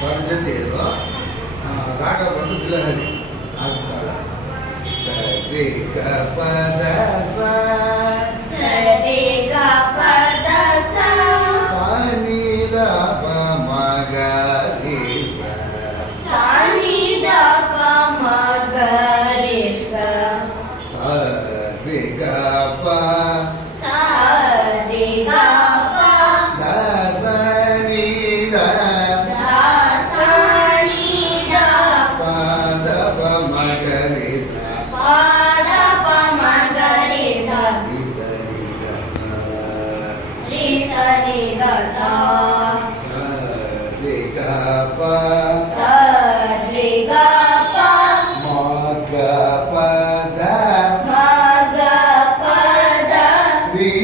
ಸ್ವರ ಜೊತೆ ಇದು ರಾಗ ಬಂದು ಬಿಲಹರಿ ಆಗ್ತಾಳ ಸರಿ ಗ ಪದ ಸ ಸರಿ ಗ ಪದ ಸ ಸಾನಿ ದ ಪ ಮ ಗ ರಿ ಸ ಸಾನಿ ದ ಪ ಮ ಗ ರಿ ಸ ಸರಿ ಗ ಪ ಸರಿ ಗ ಪ ದ ಸ ನಿ ದ ದ ಸ ನಿ ದ ಪ ದ ಪ ಮ ಗ ರಿ ಸ ಪ ದ ಪ ಮ ಗ ರಿ ಸ ರಿ ಸ ನಿ ದ ಸ ರಿ ಸ ನಿ ದ ಸ ಸರಿ ಗ ಪ ಸರಿ ಗ ಪ ಮ ಗ ಪ ದ ಮ ಗ ಪ ದ ರಿ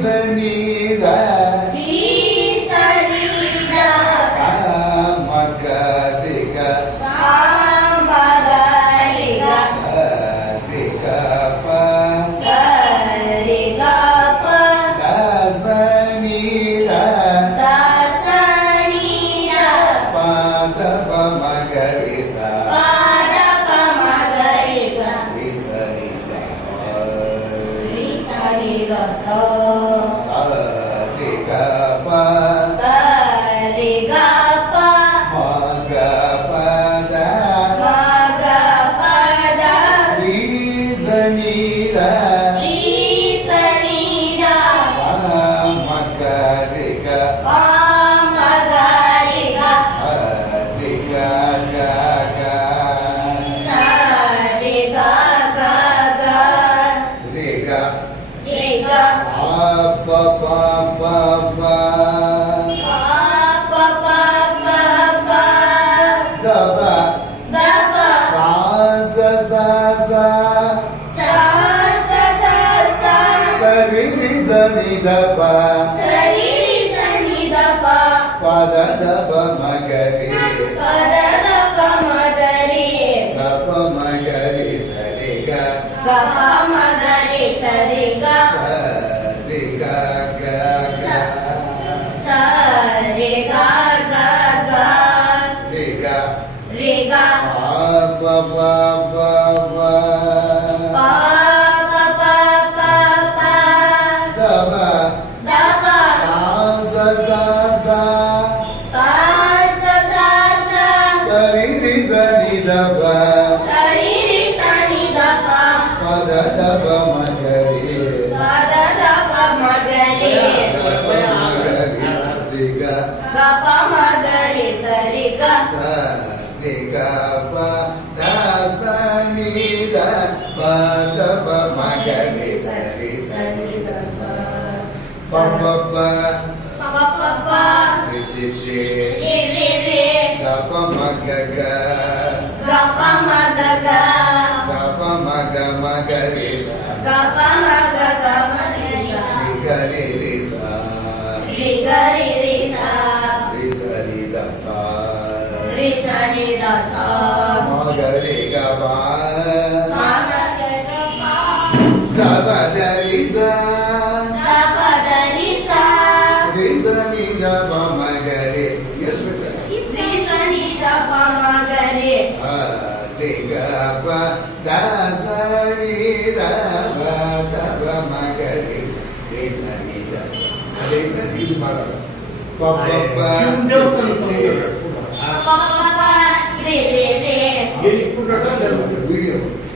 ಸ ನಿ ದ ರಿ ಸ ನಿ ದ ಪ ಮ ಗ ರಿ ಗ ಪ ಮ ಗ ರಿ ಗ ಸರಿ ಗ ಪ ಸರಿ ಗ ಪ ದ ಸ ನಿ ದ ದ ಸ ನಿ ದ ಪ ದ ಪ ಮ ಗ ರಿ ಸ ಪ ದ ಪ ಮ ಗ ರಿ ಸ ರಿ ಸ ನಿ ದ ರಿ ಸ ನಿ ದ ಸ ಸರಿ ಗ ಪ ಸರಿ ಗ ಪ ಮ ಗ ಪ ದ ಮ ಗ ಪ ದ ರಿ ಸ ನಿ ದ ರಿ ಸ ನಿ ದ ಪ ಮ ಗ ರಿ ಗ ಪ ಮ ಗ ರಿ ಗ ಸರಿ ಗ ಗ ಗ ಸರಿ ಗ ಗ ಗ ರಿ ಗ ರಿ ಗ ಆ ಪ ಪ ಪ ಪ ಪ ಪ ಪ ಪ ಪ ದ ಪ ದ ಪ ಸಾ ಸ ಸ ಸ ಸ ಸ ಸ ಸ ಸರಿ ರಿ ಸ ನಿ ದ ಪ ಸರಿ ರಿ ಸ ನಿ ದ ಪ ಪ ದ ದ ಪ ಮ ಗ ರಿ ಪ ದ ದ ಪ ಮ ಗ ರಿ ಗ ಪ ಮ ಗ ರಿ ಸ ರಿ ಗ ಗ ಪ ಮ ಗ ರಿ ಸ ರಿ ಗ ಸರಿ ಗ ಗ ಗ ಸ ರಿ ಗ ಗ ಗ ರಿ ಗ ರಿ ಗ ಆ ಪ ಪ ಪ ಪ ಪ ಪ ಪ ಪ ಪ ದ ಪ ದ ಪ ಸಾ ಸ ಸ ಸ ಸ ಸ ಸ ಸ ಸರಿ ರಿ ಸ ನಿ ದ ಪ ಸರಿ ರಿ ಸ ನಿ ದ ಪ ಪ ದ ದ ಪ ಮ ಗ ರಿ ಪ ದ ದ ಪ ಮ ಗ ರಿ ಗ ಪ ಮ ಗ ರಿ ಸ ರಿ ಗ ಗ ಪ ಮ ಗ ರಿ ಸ ರಿ ಗ ಸ ರಿ ಗ ಪ ದ ಸ ನಿ ದ ಪ ದ ಪ ಮ ಗ ರಿ ಸ ರಿ ಸ ನಿ ದ ಸ ಪ ಪ ಪ ಪ ಪ ಪ ಪ ರಿ ರಿ ರಿ ರಿ ರಿ ರಿ ಗ ಪ ಮ ಗ ಗ ಗ ಪ ಮ ಗ ಗ ಗ ಪ ಮ ಗ ರಿ ಸ ಗ ಪ ಮ ಗ ಗ ಮ ರಿ ಸ ರಿ ಗ ರಿ ರಿ ಸ ರಿ ಗ ರಿ ರಿ ಸ ರಿ ಸ ನಿ ದ ಸ ರಿ ಸ ನಿ ದ ಸ ಮ ಗ ರಿ ಗ ಪ ಮ ಗ ಗ ಗ ಪ ದ ಪ ದ ರಿ ಸ ದ ಪ ದ ರಿ ಸ ರಿ ಸ ನಿ ದ ಪ ಮ ಗ ರಿ ಎಲ್ಲಿ ರಿ ಸ ನಿ ದ ಪ ಮ ಗ ರಿ ರಿ ಗ ಪ ದ ಸ ನಿ ದ ಪ ದ ಪ ಮ ಗ ರಿ ಸ ನಿ ದ ಸ ಅದೇ ಇದು ಮಾಡೋದು ಪ ಪ ಪ ಪ ಪ ಪ ರಿ ರಿ ರಿ ಗಿರಿ